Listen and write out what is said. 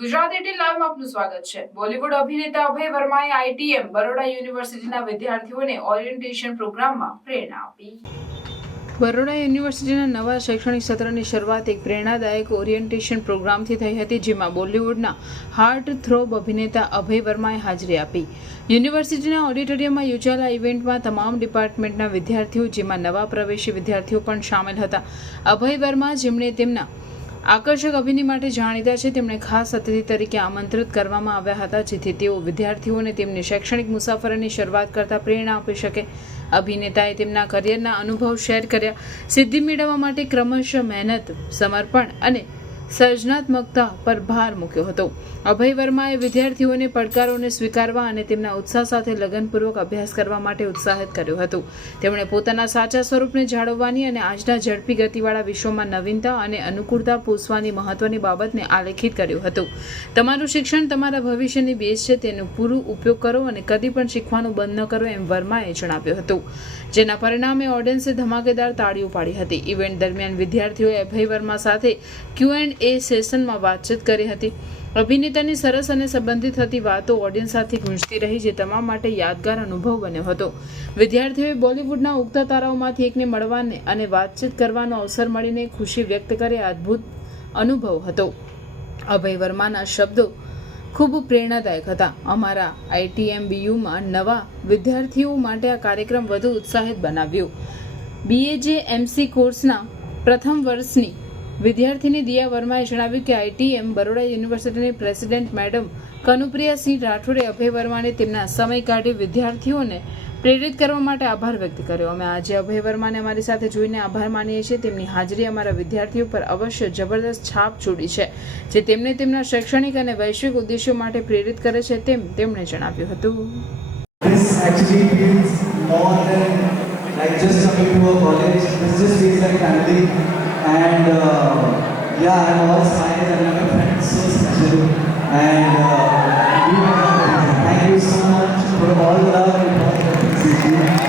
ગુજરાત લાઈવમાં આપનું સ્વાગત છે. બોલિવૂડ અભિનેતા અભય વર્માએ આઈટીએમ, બરોડા યુનિવર્સિટીના વિદ્યાર્થીઓને ઓરિએન્ટેશન પ્રોગ્રામમાં પ્રેરણા આપી. બરોડા યુનિવર્સિટીના નવા શૈક્ષણિક સત્રની શરૂઆત એક પ્રેરણાદાયક ઓરિએન્ટેશન પ્રોગ્રામથી થઈ હતી, જેમાં બોલિવૂડના હાર્ટ થ્રોબ અભિનેતા અભય વર્માએ હાજરી આપી. યુનિવર્સિટીના ઓડિટોરિયમમાં યોજાયેલા ઇવેન્ટમાં તમામ ડિપાર્ટમેન્ટના વિદ્યાર્થીઓ, જેમાં નવા પ્રવેશી વિદ્યાર્થીઓ પણ સામેલ હતા. અભય વર્મા, જેમણે તેમના આકર્ષક અભિનય માટે જાણીતા છે. તેમણે ખાસ અતિથિ તરીકે આમંત્રિત કરવામાં આવ્યા હતા, જેથી તેઓ વિદ્યાર્થીઓને તેમની શૈક્ષણિક મુસાફરીની શરૂઆત કરતા પ્રેરણા આપી શકે. અભિનેતાએ તેમના કરિયરના અનુભવ શેર કર્યા. સિદ્ધિ મેળવવા માટે ક્રમશઃ મહેનત, સમર્પણ અને સર્જનાત્મકતા પર ભાર મૂક્યો હતો. અભય વર્માએ વિદ્યાર્થીઓને પડકારોને સ્વીકારવા અને તેમના ઉત્સાહ સાથે લગનપૂર્વક અભ્યાસ કરવા માટે ઉત્સાહિત કર્યું હતું. તેમણે પોતાના સાચા સ્વરૂપને જાળવવાની અને આજના ઝડપી ગતિવાળા વિશ્વમાં નવીનતા અને અનુકૂળતા પૂછવાની મહત્વની બાબતને આલેખિત કર્યું હતું. તમારું શિક્ષણ તમારા ભવિષ્યની બેઝ છે, તેનો પૂરું ઉપયોગ કરો અને કદી પણ શીખવાનું બંધ ન કરો એમ વર્માએ જણાવ્યું હતું. જેના પરિણામે ઓડિયન્સે ધમાકેદાર તાળીઓ પાડી હતી. ઇવેન્ટ દરમિયાન વિદ્યાર્થીઓએ અભય વર્મા સાથે ક્યુ એન્ડ એ સેશનમાં વાતચીત કરી હતી. અભિનેતાની સરસ અને સંબંધિત થતી વાતો ઓડિયન્સ સાથે ગૂંજતી રહી, જે તમામ માટે યાદગાર અનુભવ બન્યો હતો. વિદ્યાર્થીઓએ બોલિવૂડના ઉગતા તારાઓમાંથી એકને મળવાને અને વાતચીત કરવાનો અવસર મળીને ખુશી વ્યક્ત કરી અદ્ભુત અનુભવ હતો. અભય વર્માના શબ્દો ખૂબ પ્રેરણાદાયક હતા. અમારા આઈટીએમ બીયુમાં નવા વિદ્યાર્થીઓ માટે આ કાર્યક્રમ વધુ ઉત્સાહિત બનાવ્યો. બીએજે એમસી કોર્સના પ્રથમ વર્ષની વિદ્યાર્થીની દિયા વર્માએ જણાવ્યું કે આઈટીએમ બરોડા યુનિવર્સિટીની પ્રેસિડેન્ટ મેડમ કનુપ્રિયાસિંહ રાઠોડે અભય વર્માને તેમના સમય કાઢી વિદ્યાર્થીઓને પ્રેરિત કરવા માટે આભાર વ્યક્ત કર્યો. અમે આજે અભય વર્માને અમારી સાથે જોઈને આભાર માનીએ છીએ. તેમની હાજરી અમારા વિદ્યાર્થીઓ પર અવશ્ય જબરદસ્ત છાપ છોડી છે. જે તેમને તેમના શૈક્ષણિક અને વૈશ્વિક ઉદ્દેશ્યો માટે પ્રેરિત કરે છે તેમ તેમણે જણાવ્યું હતું. This. And uh, yeah, I'm all smiles and never friend so special. And uh, thank you so much for all the love and all the things you do.